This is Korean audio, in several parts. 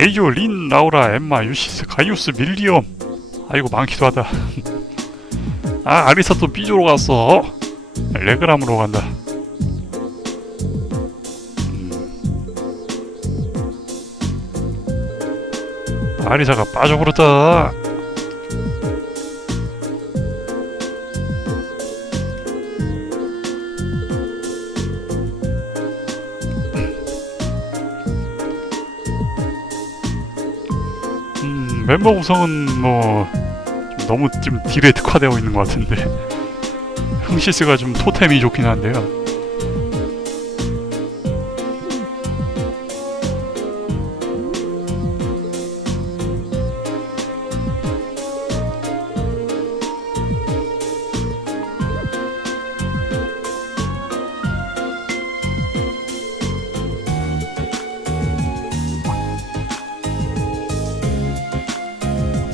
에이오, 린, 라우라, 엠마, 유시스, 가이우스, 밀리엄. 아이고 많기도 하다. 아, 아리사 또 삐조로 갔어. 레그람으로 간다. 음. 아리사가 빠져버렸다. 멤버 구성은 뭐좀 너무 좀 딜에 특화되어 있는 것 같은데 흥시스가 좀 토템이 좋긴 한데요.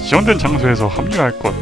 지원된 장소에서 합류할 것.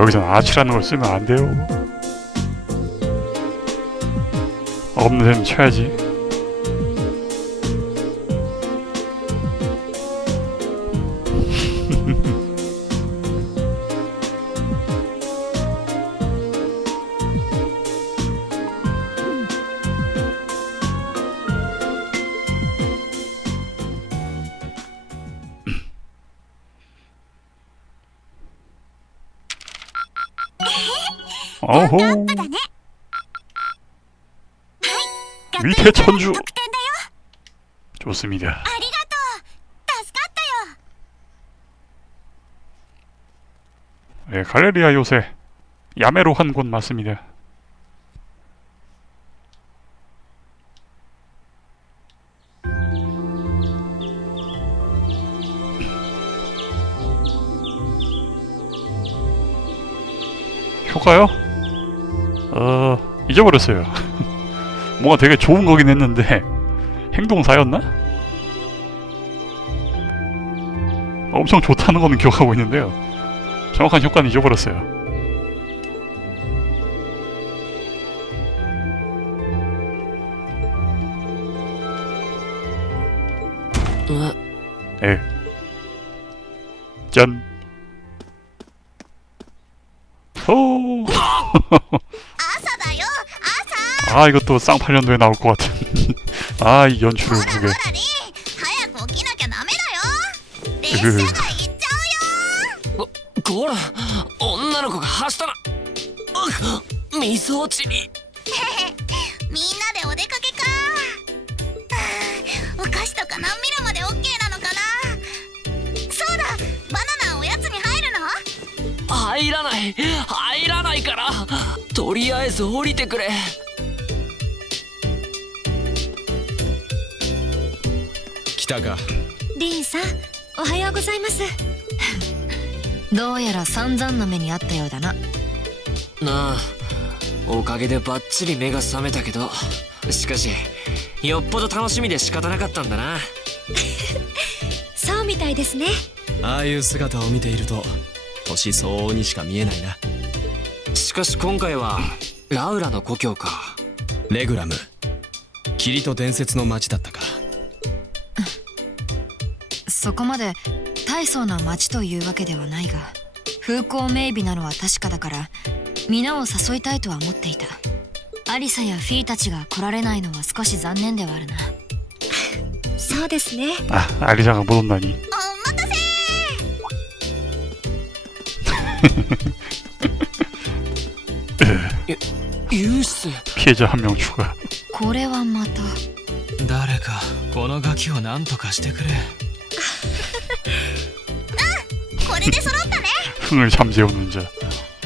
여기선 아치라는 걸 쓰면 안 돼요. 없는 셈 쳐야지. 어. 어호. 위태 어, 천주. 좋습니다. 예, 갈레리아 요새 야매로 한 곳 맞습니다. 효과요? 어 잊어버렸어요. 뭔가 되게 좋은 거긴 했는데 행동사였나? 엄청 좋다는 거는 기억하고 있는데요. 정확한 효과는 잊어버렸어요. 에. 짠. 오. 朝だよ朝 아 이것도 쌍팔년도에 나올 것 같은. 아 이 연출을 ほら 보게. ほらリン早く起きなきゃダメだよ列車が行っちゃうよこら女の子が走ったなうっ水落ちにみんなでお出かけかはあお菓子とか何ミラまで OK なのかなそうだバナナおやつに入るの入らない入らないからとりあえず降りてくれ たか。リンさんおはようございます。どうやら散々な目にあったようだな。なあおかげでバッチリ目が覚めたけど。しかしよっぽど楽しみで仕方なかったんだな。そうみたいですね。ああいう姿を見ていると年相応にしか見えないな。しかし今回はラウラの故郷か。レグラム。霧と伝説の町だったかそこまで大層な町というわけではないが風光明媚なのは確かだから皆を誘いたいとは思っていたアリサやフィーたちが来られないのは少し残念ではあるな そうですね 아 알리사가 못 온다니 お待たせ ユース 피해자 한 명 추가 これはまた誰かこのガキを何とかしてくれこ れで揃ったね 흥을 잠재우는 자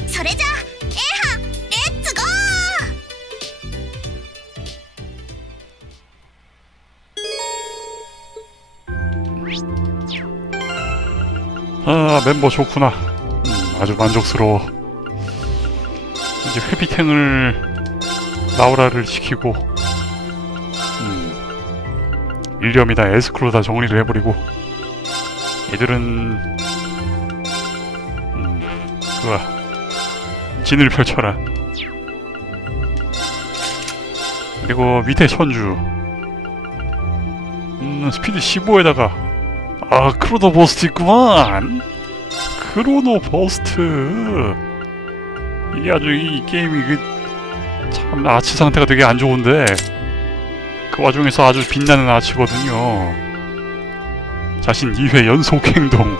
それじゃあ A 班レッツゴー 아 멤버 좋구나 음, 아주 만족스러워 이제 회피탱을 나우라를 시키고 음, 윌리엄이다 에스크로 다 정리를 해버리고 얘들은 음, 그거 진을 펼쳐라. 그리고 밑에 천주. 음, 스피드 15에다가 아 크로노 버스트 있구만. 크로노 버스트. 이게 아주 이 게임이 그 참 아치 상태가 되게 안 좋은데 그 와중에서 아주 빛나는 아치거든요. 자신 2회 연속 행동.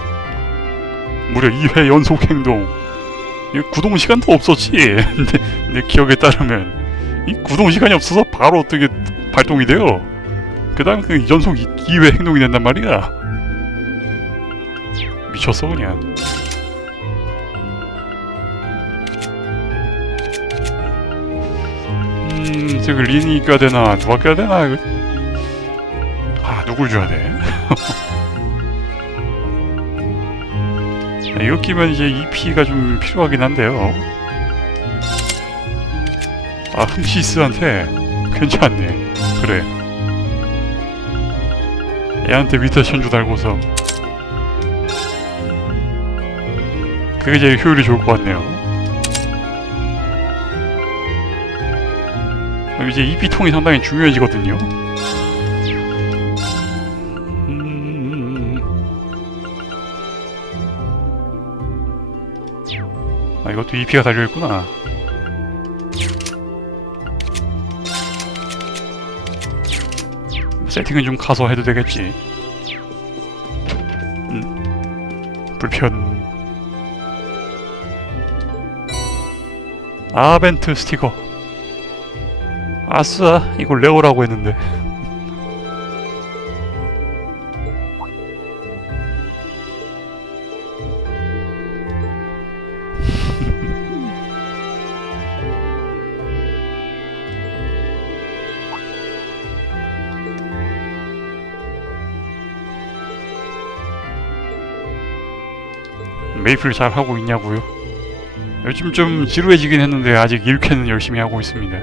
무려 2회 연속 행동 이 구동 시간도 없었지. 내, 내 기억에 따르면. 이 구동 시간이 없어서 바로 어떻게 발동이 돼요? 그 다음 그 연속 2회 행동이 된단 말이야. 미쳤어 그냥. 음 저기 린이 껴야 되나 누가 껴야 되나 아 누굴 줘야 돼 이거 끼면 이제 EP가 좀 필요하긴 한데요 아 흥시스한테 괜찮네 그래 얘한테 미터 천주 달고서 그게 제일 효율이 좋을 것 같네요. 이제 EP통이 상당히 중요해지거든요. 아 이것도 EP가 달려있구나. 세팅은 좀 가서 해도 되겠지. 음. 불편. 아벤트 스티커 아싸 이걸 레오라고 했는데 메이플 잘 하고 있냐고요? 요즘 좀 지루해지긴 했는데 아직 1회는 열심히 하고 있습니다.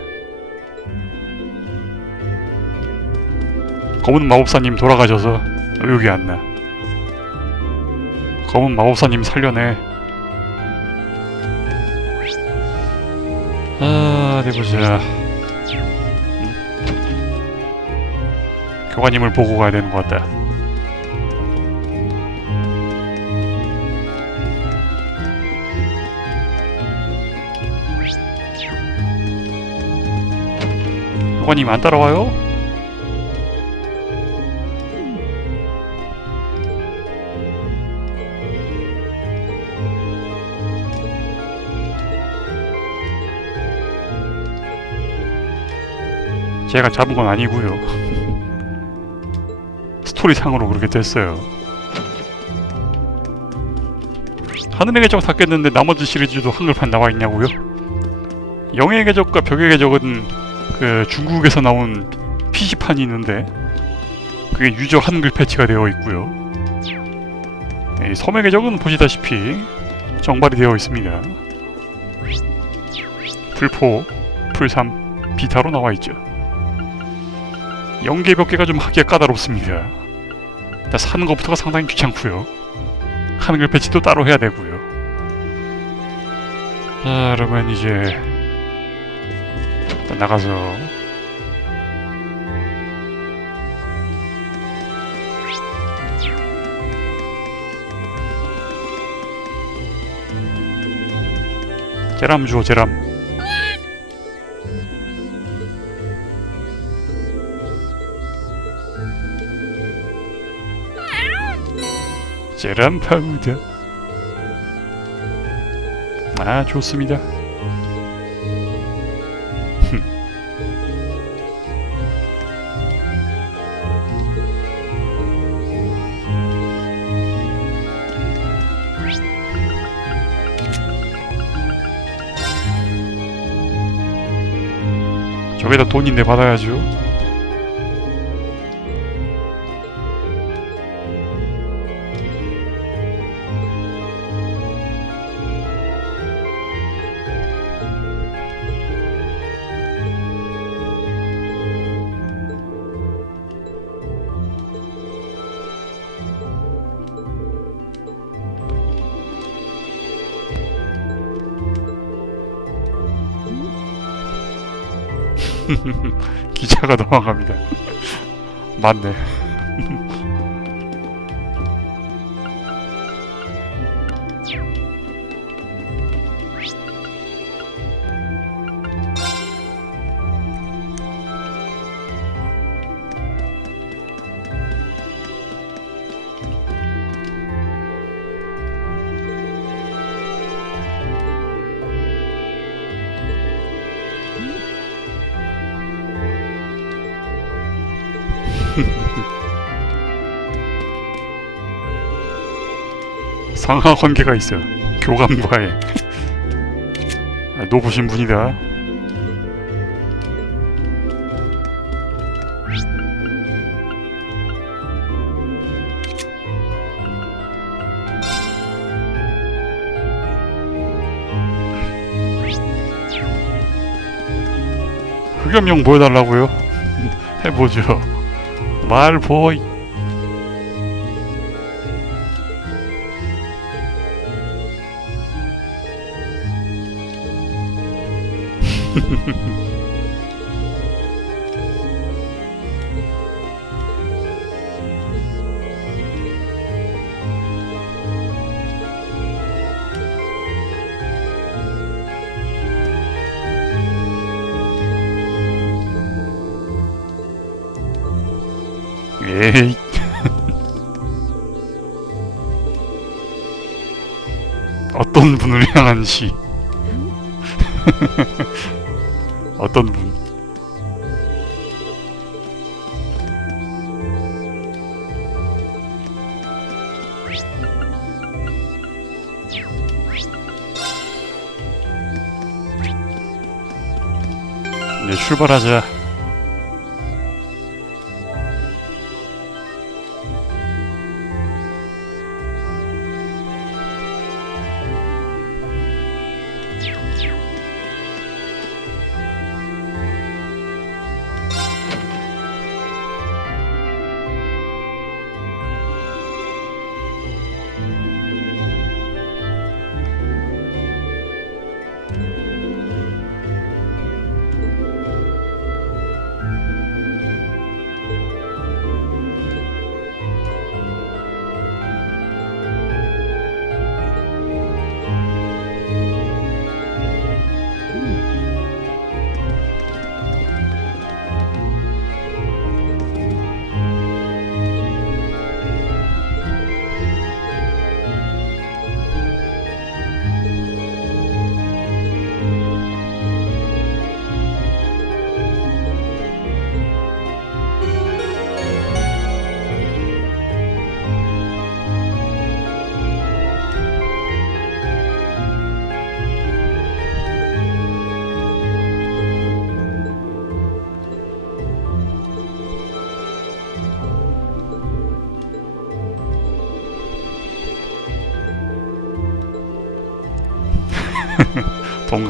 검은 마법사님 돌아가셔서 의욕이 안 나. 검은 마법사님 살려내. 아, 어디 보자. 음. 교관님을 보고 가야 되는 것 같다. 교관님 안 따라와요? 제가 잡은 건 아니고요. 스토리상으로 그렇게 됐어요. 하늘의 궤적 다 깼는데 나머지 시리즈도 한글판 나와 있냐고요? 영의 궤적과 벽의 궤적은 그 중국에서 나온 PC판이 있는데 그게 유저 한글 패치가 되어 있고요. 네, 이 섬의 궤적은 보시다시피 정발이 되어 있습니다. 풀4, 풀3, 비타로 나와 있죠. 연계 몇 개가 좀 하기가 까다롭습니다. 일단 사는 것부터가 상당히 귀찮고요. 한글 패치도 따로 해야 되고요. 자, 그러면 이제 일단 나가서 제람 주어 제람 찌란 파우더. 아 좋습니다. 저기다 돈인데 받아야죠. 기차가 도망갑니다. 맞네. 상하 관계가 있어요. 교감과의 아, 높으신 분이다. 흑염룡 보여달라고요? 해보죠. 말 보이. 에이. 어떤 분을 향한 시? 어떤 분? 이제 출발하자.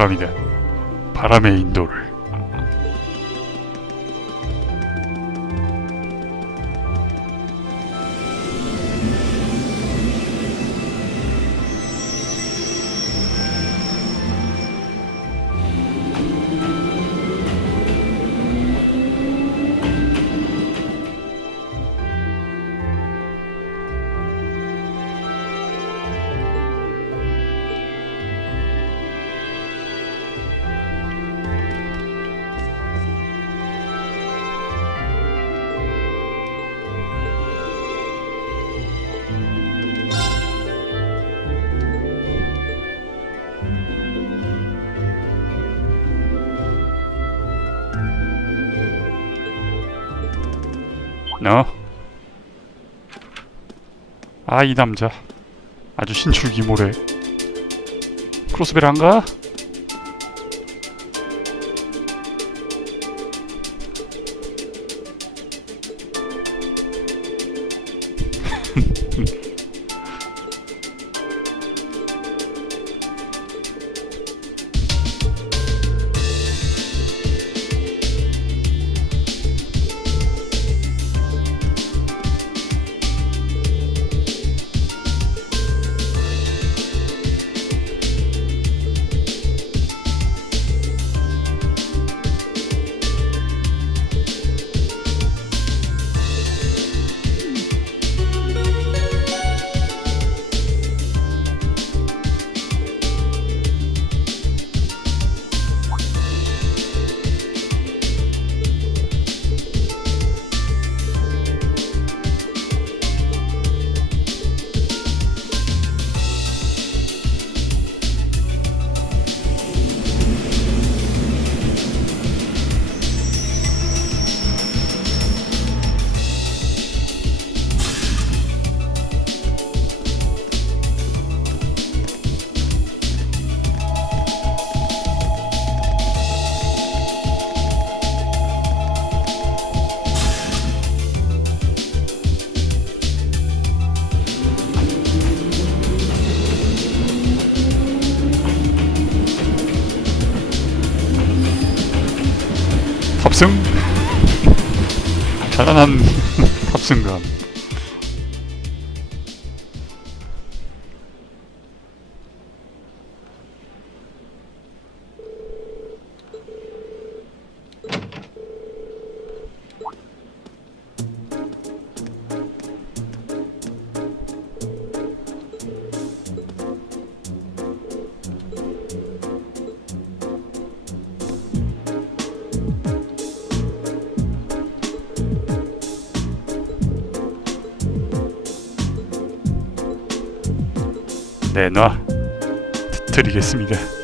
동감이다. 바람의 인도를. 너? 아 이 남자 아주 신출귀모래 크로스벨 안 가? 자라난 탑승감 내놔 드리겠습니다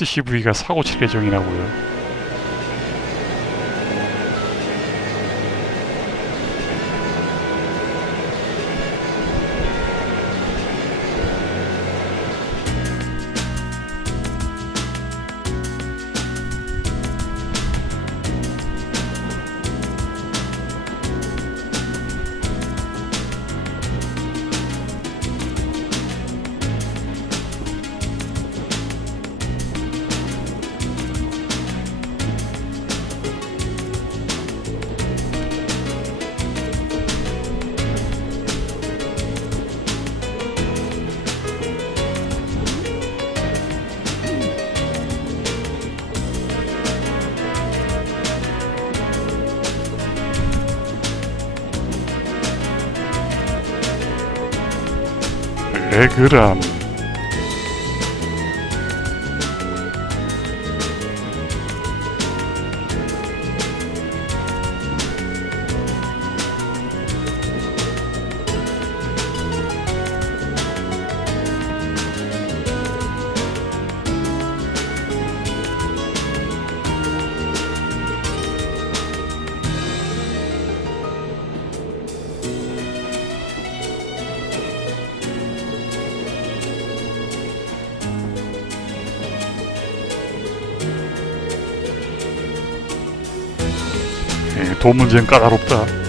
SCV가 사고 칠 예정이라고요. 레 돈 문제는 까다롭다.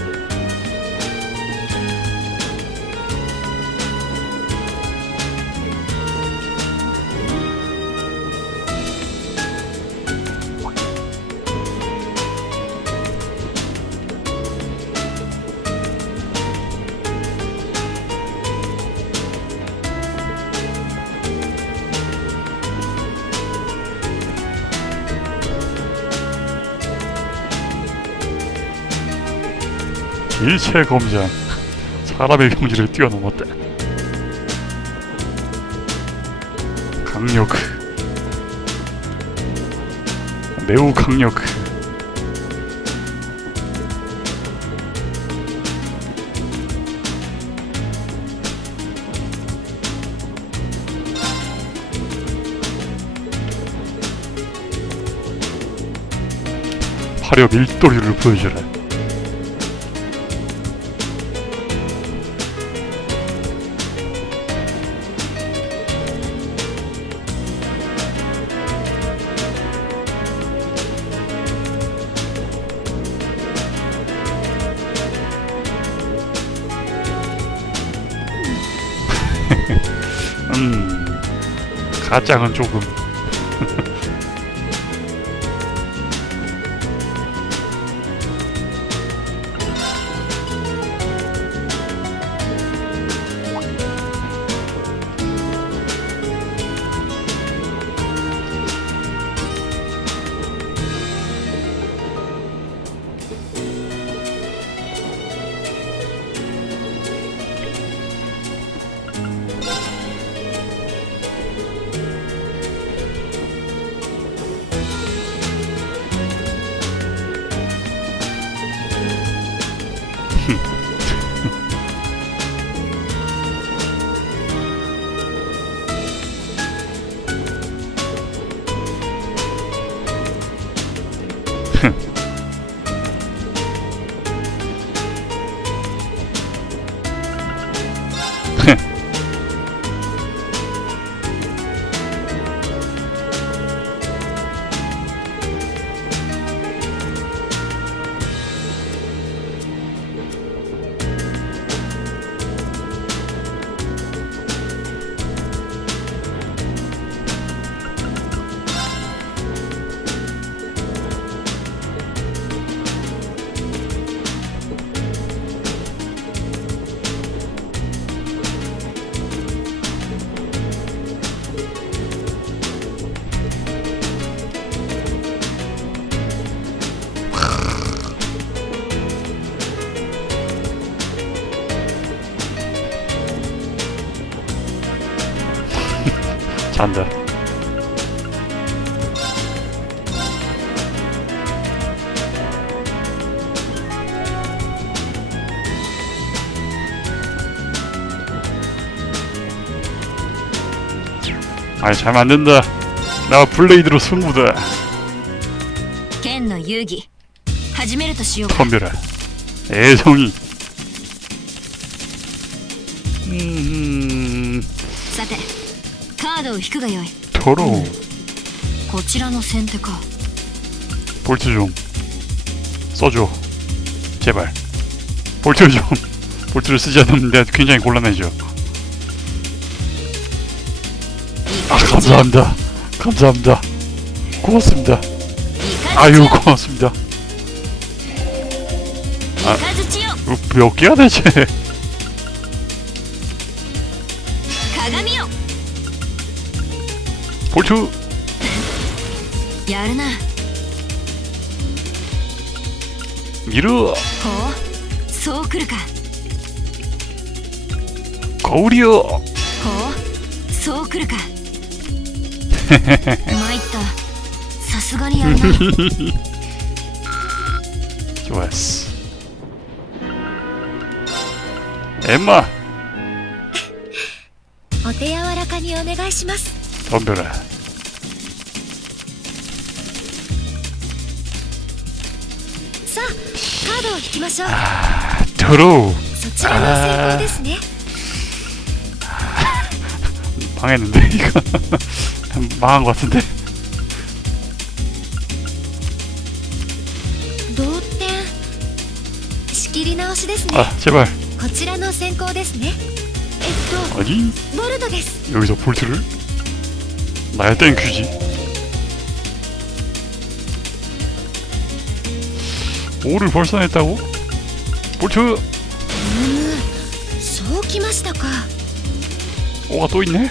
일체 검장 사람의 경지를 뛰어넘었다. 강력 매우 강력 화려 밀도리를 보여주라 가짱은 조금 잔다 아이 잘 만든다 나 블레이드로 승부다 剣の遊戯始めるとしようか 덤벼라 애송이 カードを引くがよい 더러워 こちらの先手か 볼트 좀 써줘 제발 볼트 좀 볼트를 쓰지 않으면 내가 굉장히 곤란해져 いい 아 感じ 감사합니다 감사합니다 고맙습니다 いい感じ 아유 고맙습니다 いかずちよ 이거 몇 개야 대체 볼트 やるな 미르 ほうそう来るか 거울이요 ほうそう来るか参ったさすがにやるな 좋았어 엠마 お手柔らかにお願いします 덤벼라 さあカードを引きましょう 더러워 そちらの先行ですね 망했는데 이거 망한 것 같은데 同点仕切り直しですね 아 제발 こちらの先行ですねえっ 아니 とボルトです 여기서 볼트를 나야 땡큐지 오를 벌써 냈다고? 볼트 むむそうきましたか 오가 또 있네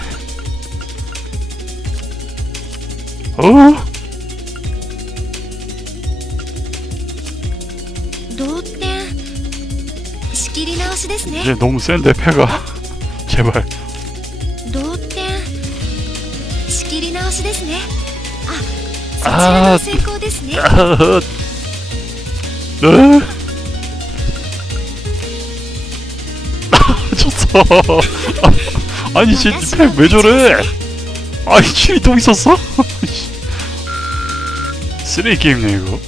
어? 同点仕切り直しですね 이제 너무 센데 패가 제발 同点仕 子ですねあそちあーらの成功ですね 아, 으. 졌어. 아니 쟤팩왜 저래? 아니 칠이 또 있었어? 쓰레기 게임네 이거.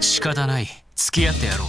仕方ない付き合ってやろう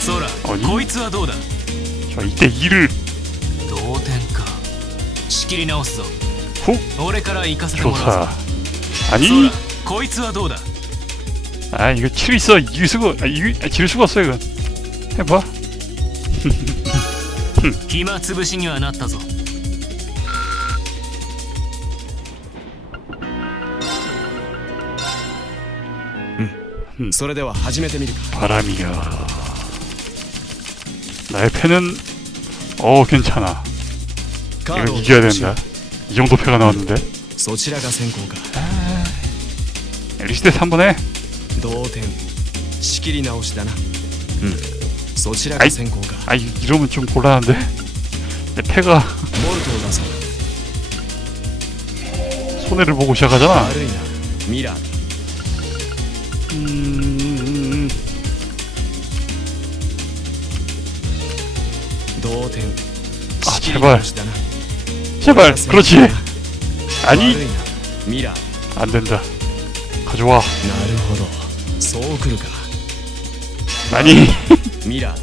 そら何こいつはどうだ 자 이때 2를 同点か仕切り直すぞ 훅 俺から行かせてもらうぞ 좋다 そ 아니 らこいつはどうだ 아 이거 7 있어 이길 수가 아 이길 아, 질 수가 없어 이건 해봐 暇つぶしにはなったぞそれでは始めてみるか 바람이야 나의 패는 어 괜찮아. 이거 이겨야 된다. 이 정도 패가 나왔는데? 아, 리시대 3번에? 음. 아이, 이러면 좀 곤란한데? 내 패가 손해를 보고 시작하잖아. 대응. 아 제발. 제발. 그렇지. 아니. 안 된다. 가져와. 아니. 미라.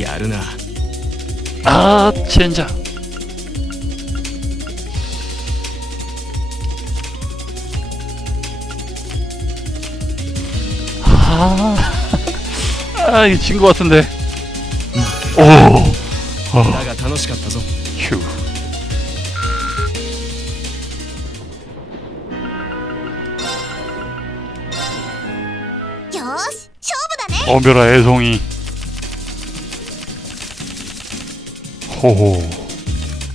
야르나. 아, 젠자. 아. 아 이거 진 것 같은데 오 어, だが楽しかったぞ 휴よーし勝負だね 어벼라 애송이 호호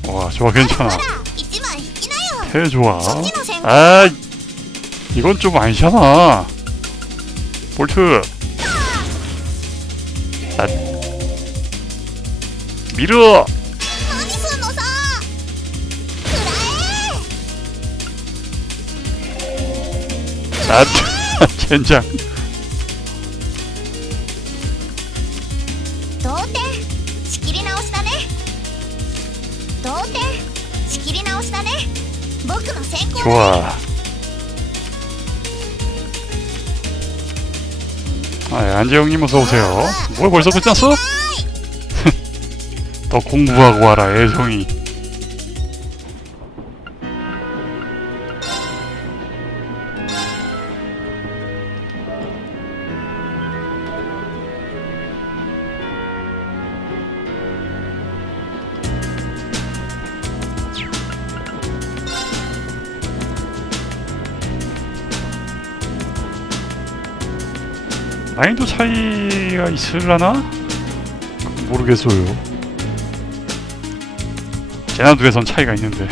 와 좋아 괜찮아 ほら一枚引きなよ 해 좋아 そっちの先行 아 이건 좀 아니잖아 볼트 밀어! 아, 젠장. 좋아. 아, 안재영님 어서 오세요. 뭐 벌써 끝났어? 더 공부하고 와라 애송이 난이도 차이가 있으려나? 모르겠어요 제나두에선 차이가 있는데